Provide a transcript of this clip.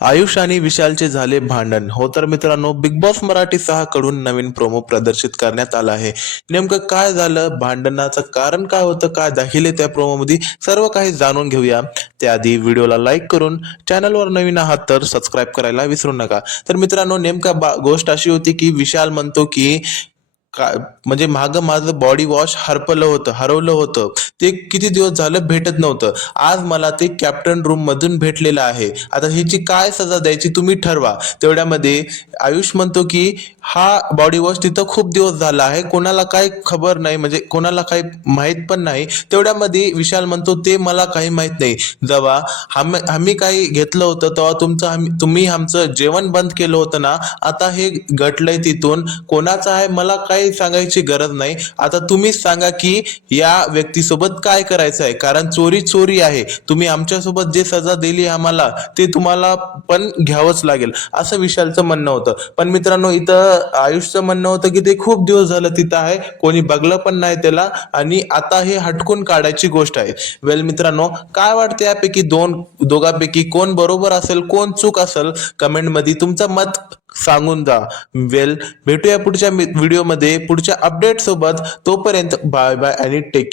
आयुष आणि विशालचे झाले भांडण. हो तर मित्रांनो, बिग बॉस मराठी 6 कडून नवीन प्रोमो प्रदर्शित करण्यात आला आहे. नेमकं काय झालं, भांडणाचं कारण काय होतं, काय दाखिले त्या प्रोमोमध्ये, सर्व काही जाणून घेऊया. त्याआधी व्हिडिओला लाईक करून चॅनलवर नवीन आहात तर सबस्क्राईब करायला विसरू नका. तर मित्रांनो, नेमका गोष्ट अशी होती की विशाल म्हणतो की का म्हणजे मागं माझं बॉडी वॉश हरवलं होतं. ते किती दिवस झालं भेटत नव्हतं. आज मला ते कॅप्टन रूम मधून भेटलेलं आहे. आता ह्याची काय सजा द्यायची तुम्ही ठरवा. तेवढ्यामध्ये आयुष म्हणतो की हा बॉडी वॉश तिथं खूप दिवस झाला आहे. कोणाला काही खबर नाही, म्हणजे कोणाला काही माहित पण नाही. तेवढ्यामध्ये विशाल म्हणतो ते मला काही माहित नाही. जेव्हा आम्ही काही घेतलं होतं तेव्हा तुम्ही आमचं जेवण बंद केलं होतं ना. आता हे घटलंय तिथून कोणाचं आहे मला काही सांगायची गरज नाही. आता तुम्हीच सांगा की या व्यक्तीसोबत काय करायचं आहे, कारण चोरी चोरी आहे. तुम्ही आमच्यासोबत जे सजा दिली आम्हाला ते तुम्हाला पण घ्यावंच लागेल, असं विशालचं म्हणणं होतं. पण मित्रांनो, इथं आयुषचं म्हणणं होतं की ते खूप दिवस झालं तिथं आहे, कोणी बघलं पण नाही त्याला, आणि आता हे हटकून काढायची गोष्ट आहे. वेल मित्रांनो, काय वाटते यापैकी दोघांपैकी कोण बरोबर असेल, कोण चूक असेल, कमेंट मध्ये तुमचं मत सांगून जा. वेल, भेटूया पुढच्या व्हिडिओमध्ये पुढच्या अपडेट सोबत. तोपर्यंत बाय बाय आणि टेक केअर.